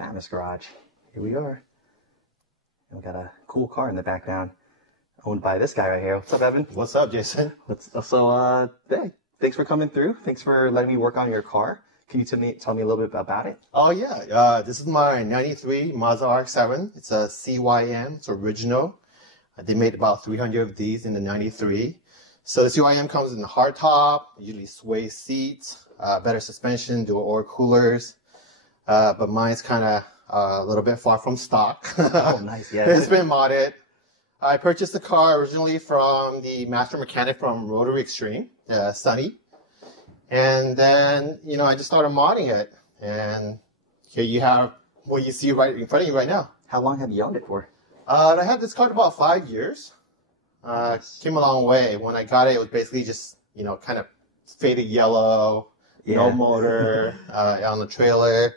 Famous Garage. Here we are. And we got a cool car in the background, owned by this guy right here. What's up, Evan? What's up, Jason? Hey, thanks for coming through. Thanks for letting me work on your car. Can you tell me a little bit about it? Oh yeah, this is my '93 Mazda RX7. It's a CYM. It's original. They made about 300 of these in the '93. So the CYM comes in the hardtop, usually sway seats, better suspension, dual oil coolers. But mine's kind of a little bit far from stock. Oh, nice. Yeah. It's been modded. I purchased the car originally from the master mechanic from Rotary Extreme, Sonny. And then, I just started modding it. And here you have what you see right in front of you right now. How long have you owned it for? I had this car about 5 years. Nice. Came a long way. When I got it, it was basically just, kind of faded yellow, no motor on the trailer.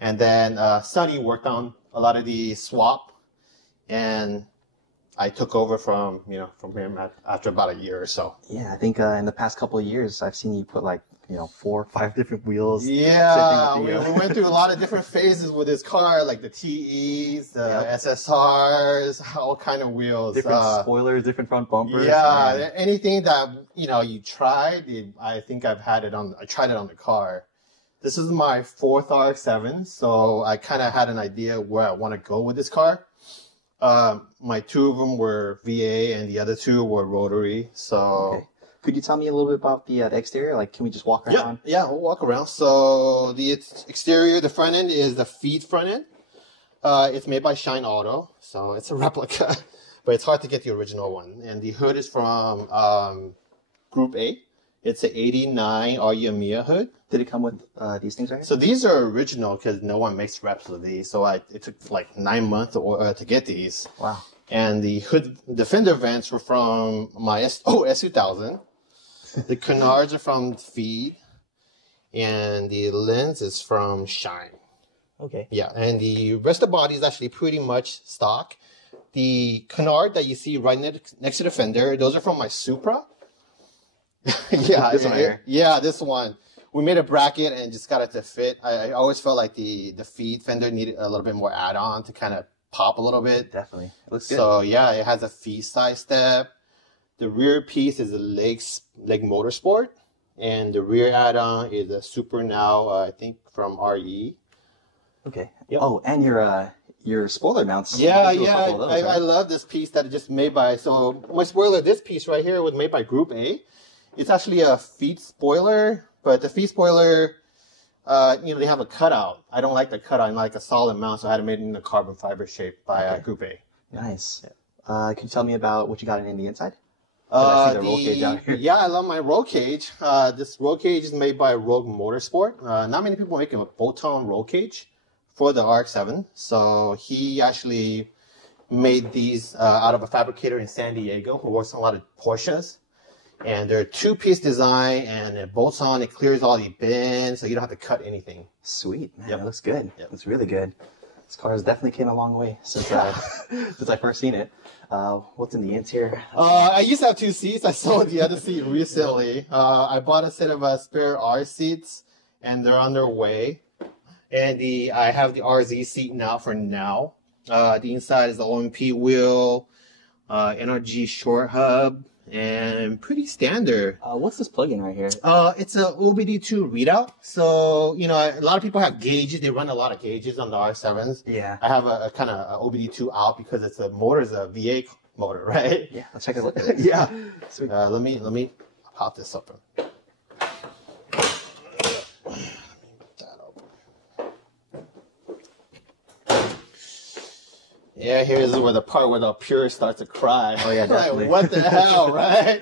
And then Sonny worked on a lot of the swap. And I took over from him after about a year or so. Yeah, I think in the past couple of years, I've seen you put 4 or 5 different wheels. Yeah, we went through a lot of different phases with this car, like the TEs, the SSRs, all kind of wheels. Different spoilers, different front bumpers. Yeah, anything that, you tried, I think I tried it on the car. This is my 4th RX7, so I kind of had an idea where I want to go with this car. My 2 of them were VA and the other 2 were rotary. So, okay. Could you tell me a little bit about the exterior? Can we just walk around? Yeah, we'll walk around. So the exterior, the front end is the feed front end. It's made by Shine Auto, so it's a replica, but it's hard to get the original one. And the hood is from Group A. It's an '89 Yamiya hood. Did it come with these things right here? So these are original because no one makes reps of these. So it took 9 months to get these. Wow. And the fender vents were from my S2000. The canards are from Feed. And the lens is from Shine. Okay. Yeah, and the rest of the body is actually pretty much stock. The canard that you see right next to the fender, those are from my Supra. Yeah, this one here. Yeah, this one. We made a bracket and just got it to fit. I always felt like the feed fender needed a little bit more add-on to kind of pop a little bit. Definitely. It looks good. So yeah, it has a feed side step. The rear piece is a leg Motorsport, and the rear add-on is a Super Now, I think from RE. Okay. Yep. Oh, and your spoiler mounts. Yeah, I love this piece that is just made by. So my spoiler, this piece right here was made by Group A. It's actually a feed spoiler, but the feed spoiler, they have a cutout. I don't like the cutout. I like a solid mount, so I had it made in a carbon fiber shape by Group A. Nice. Can you tell me about what you got in the inside? I see the roll cage out here. Yeah, I love my roll cage. This roll cage is made by Rogue Motorsport. Not many people make a bolt-on roll cage for the RX-7. So he actually made these out of a fabricator in San Diego who works on a lot of Porsches. And they're a 2-piece design, and it bolts on, it clears all the bends, so you don't have to cut anything. Sweet, man. It looks good. Yep. It's really good. This car has definitely came a long way since since I first seen it. What's in the interior? I used to have 2 seats. I sold the other seat recently. I bought a set of spare R seats, and they're on their way. And I have the RZ seat now for now. The inside is the OMP wheel, NRG short hub, and pretty standard. What's this plug-in right here? It's a Obd2 Readout. So, a lot of people have gauges. They run a lot of gauges on the R7s. Yeah. I have a kind of Obd2 out because it's a VA motor, right? Yeah, let's take a look at it. Yeah. Sweet. Let me pop this open. Yeah, here's where the part where the purist starts to cry. Oh yeah, definitely. What the hell, right?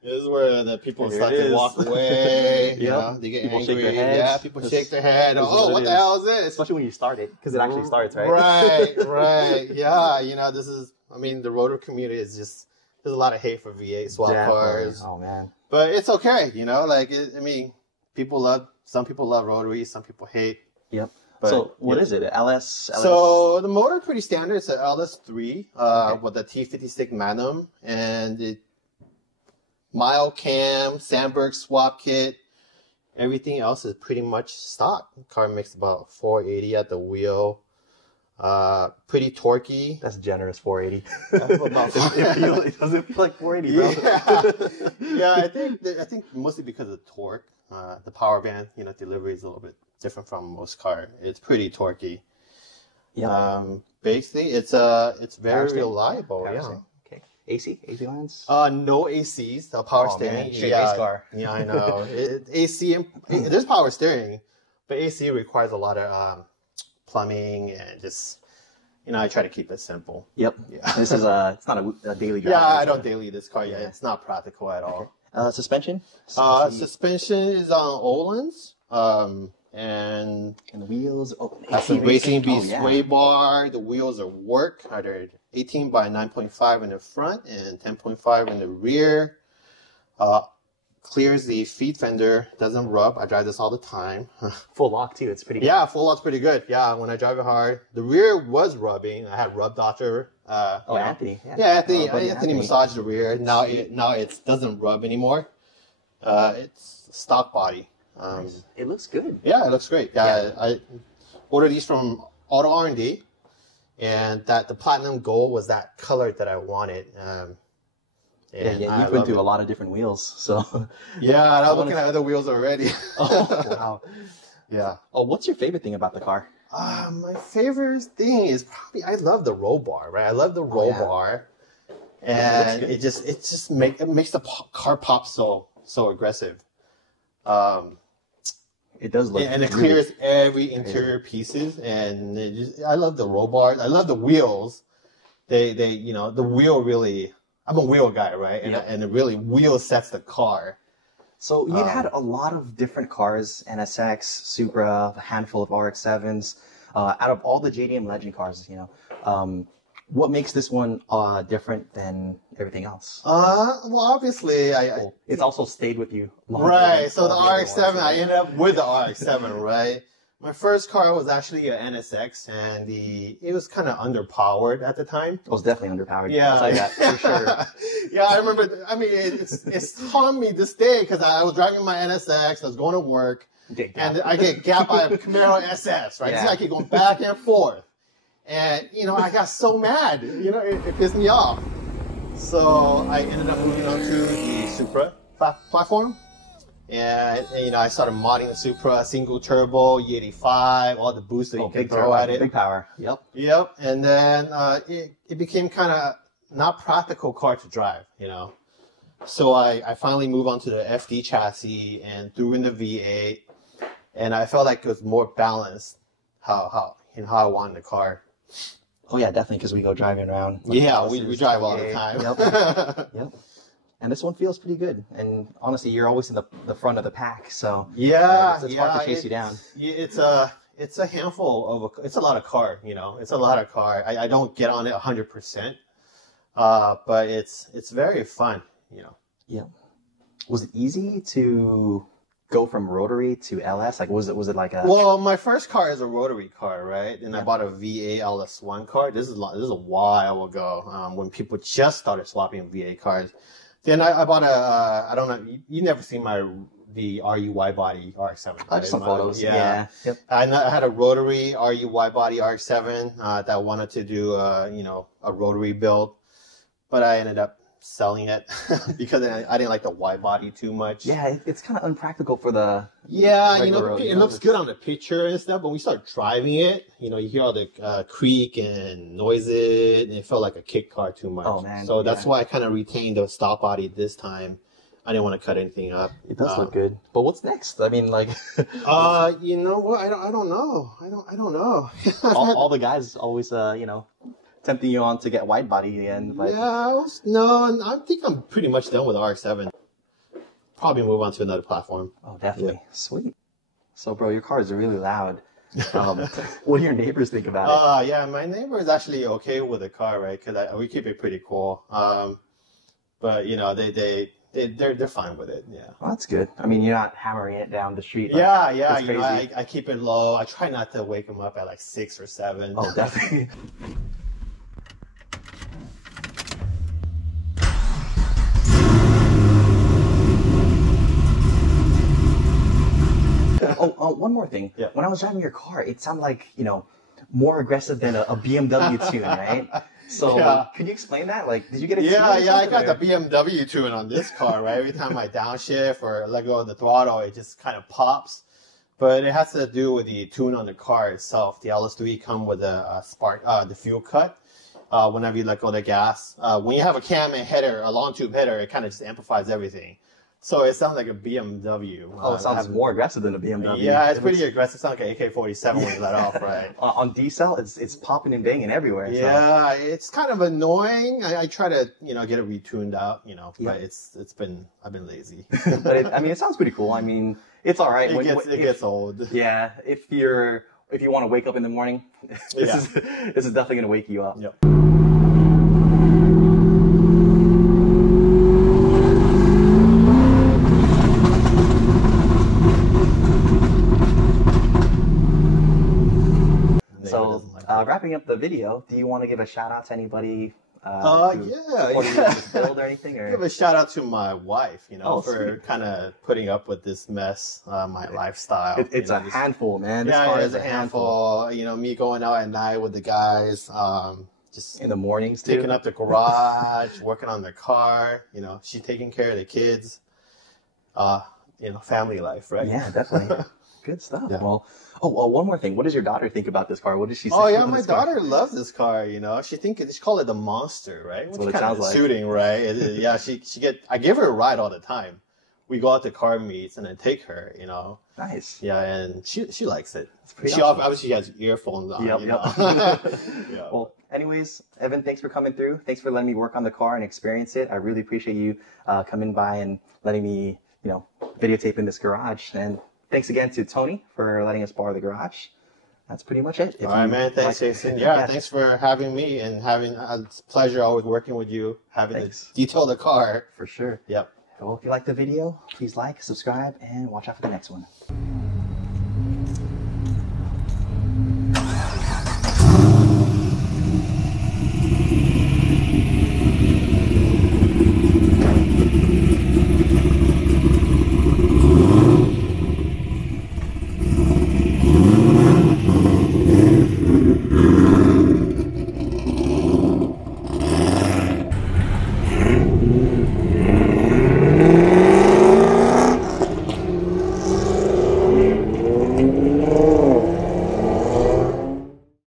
This is where the people start to walk away. They get people angry. Shake their heads. Yeah, people shake their head. Oh, what the hell is this? Especially when you start it, because it actually starts, right? Right. Yeah, this is. The rotor community is just. There's a lot of hate for V8 swap cars. Oh man. But it's okay, some people love rotary, some people hate. Yep. But, so what is it? LS? So the motor is pretty standard. It's an LS3 with a T56 Magnum, and it mild cam, Sandberg swap kit, Everything else is pretty much stock. Car makes about 480 at the wheel. Pretty torquey. That's generous, 480. It doesn't feel like 480, bro. Yeah, I think mostly because of the torque. The power band, delivery is a little bit different from most car. It's pretty torquey. Yeah. Basically, it's very reliable. Power Yeah. steering. Okay. AC lines. No ACs. The power steering. Man. Straight race car. Yeah, I know. There's power steering, but AC requires a lot of plumbing and just, I try to keep it simple. Yep. Yeah. This is it's not a daily drive. Yeah, I don't daily this car yet. Yeah. It's not practical at all. Suspension. Suspension is on Olan's. And the wheels. has some Racing Beast sway bar. The wheels are work. They're 18 by 9.5 in the front and 10.5 in the rear. Clears the feet fender. Doesn't rub. I drive this all the time. Full lock too. It's pretty good. Yeah, full lock's pretty good. Yeah, when I drive it hard. The rear was rubbing. I had Rub Doctor. Anthony. Yeah, Anthony massaged the rear. Now it doesn't rub anymore. It's stock body. Nice. It looks good. Yeah, it looks great. Yeah. I ordered these from Auto R&D, and that the platinum gold was that color that I wanted. You've been through a lot of different wheels, so. Yeah, I was looking at other wheels already. Oh, wow. Yeah. Oh, what's your favorite thing about the car? My favorite thing is probably I love the roll bar, right? I love the roll bar, and it makes the car pop so aggressive. It does look, and it clears every interior pieces, and I love the roll bars. I love the wheels. They the wheel really. I'm a wheel guy, right? And it really wheel sets the car. So you've had a lot of different cars, NSX, Supra, a handful of RX7s. Out of all the JDM Legend cars, what makes this one different than everything else? Well, obviously, it's also stayed with you. Right. So the RX7, I ended up with the RX7, right? My first car was actually an NSX, and it was kind of underpowered at the time. It was definitely underpowered. Yeah, I'll tell you that for sure. Yeah, I remember. I mean, it's haunted me this day because I was driving my NSX, I was going to work, and I get gapped by a Camaro SS, right? Yeah. So I keep going back and forth, and I got so mad. It pissed me off. So I ended up moving on to the Supra platform. And I started modding the Supra, single turbo, E85, all the boosts that you can throw at it. Big power. Yep. And then it became kind of not practical car to drive, So I finally moved on to the FD chassis and threw in the V8, and I felt like it was more balanced how I wanted the car. Oh yeah, definitely, because we go driving around. Yeah, we drive all the time. Yep. And this one feels pretty good. And honestly, you're always in the front of the pack, so it's hard to chase you down. It's a handful it's a lot of car, It's a lot of car. I don't get on it 100%, but it's very fun, Yeah. Was it easy to go from rotary to LS? Like, was it like a? Well, my first car is a rotary car, right? And I bought a VA LS1 car. This is a while ago, when people just started swapping VA cars. Then I bought I don't know, you never seen the RU body RX7. I just some photos. Yeah. Yep. I had a rotary RU body RX7 that wanted to do a rotary build, but I ended up selling it because I didn't like the wide body too much. Yeah, it's kind of unpractical for the road, it looks good on the picture and stuff, but when we start driving it, you hear all the creak and noises, and it felt like a kit car too much. Oh man! So that's why I kind of retained the stock body this time. I didn't want to cut anything up. It does look good, but what's next? I mean, like, you know what? I don't know. I don't know. all the guys always, tempting you on to get wide body in the end. But... Yeah, no, I think I'm pretty much done with RX7. Probably move on to another platform. Oh, definitely. Yeah. Sweet. So, bro, your cars are really loud. What do your neighbors think about it? Yeah, my neighbor is actually okay with the car, right? Because we keep it pretty cool. But they're fine with it. Yeah. Well, that's good. I mean, you're not hammering it down the street. Like, yeah. I keep it low. I try not to wake them up at like 6 or 7. Oh, definitely. one more thing. Yeah. When I was driving your car, it sounded like, you know, more aggressive than a BMW tune, right? So Yeah. can you explain that? Like, did you get a tune? Yeah, or yeah, I got something, the BMW tune on this car, right? Every time I downshift or let go of the throttle, it just kind of pops. But it has to do with the tune on the car itself. The LS3 come with a spark, the fuel cut. Whenever you let go of the gas, when you have a cam and header, a long tube header, it kind of just amplifies everything. So it sounds like a BMW. Oh, it sounds more aggressive than a BMW. Yeah, it's pretty aggressive. It sounds like an AK-47 when you let off, right? On D-Cell, it's popping and banging everywhere. Yeah, it's kind of annoying. I try to, you know, get it retuned out, you know, but I've been lazy. But it sounds pretty cool. I mean, it's all right. It gets old. Yeah, if you want to wake up in the morning, this is definitely gonna wake you up. Yep. So, wrapping up the video, do you want to give a shout out to anybody? This build or anything? Or? Give a shout out to my wife, you know, for sweet. kind of putting up with this mess, my lifestyle. It's a handful, man. This Yeah, car it's is a handful. You know, me going out at night with the guys, just in the mornings too. picking up the garage, working on the car. You know, she taking care of the kids. You know, family life, right? Yeah, definitely. Good stuff. Yeah. Well, one more thing. What does your daughter think about this car? What does she say? Oh yeah, my daughter loves this car. You know, she call it the monster, right? That's what it kind sounds of like. suiting, right? Yeah, I give her a ride all the time. We go out to car meets and then take her. You know. Nice. Yeah, and she likes it. Pretty She awesome. obviously has earphones on. Yep, you know? Yeah. Well, anyways, Evan, thanks for coming through. Thanks for letting me work on the car and experience it. I really appreciate you coming by and letting me, you know, videotape in this garage. And thanks again to Tony for letting us borrow the garage. That's pretty much it. All right, man. Thanks, Jason. Yeah, thanks for having me and it's a pleasure always working with you, having to detail the car. For sure. Yep. Well, if you like the video, please like, subscribe, and watch out for the next one.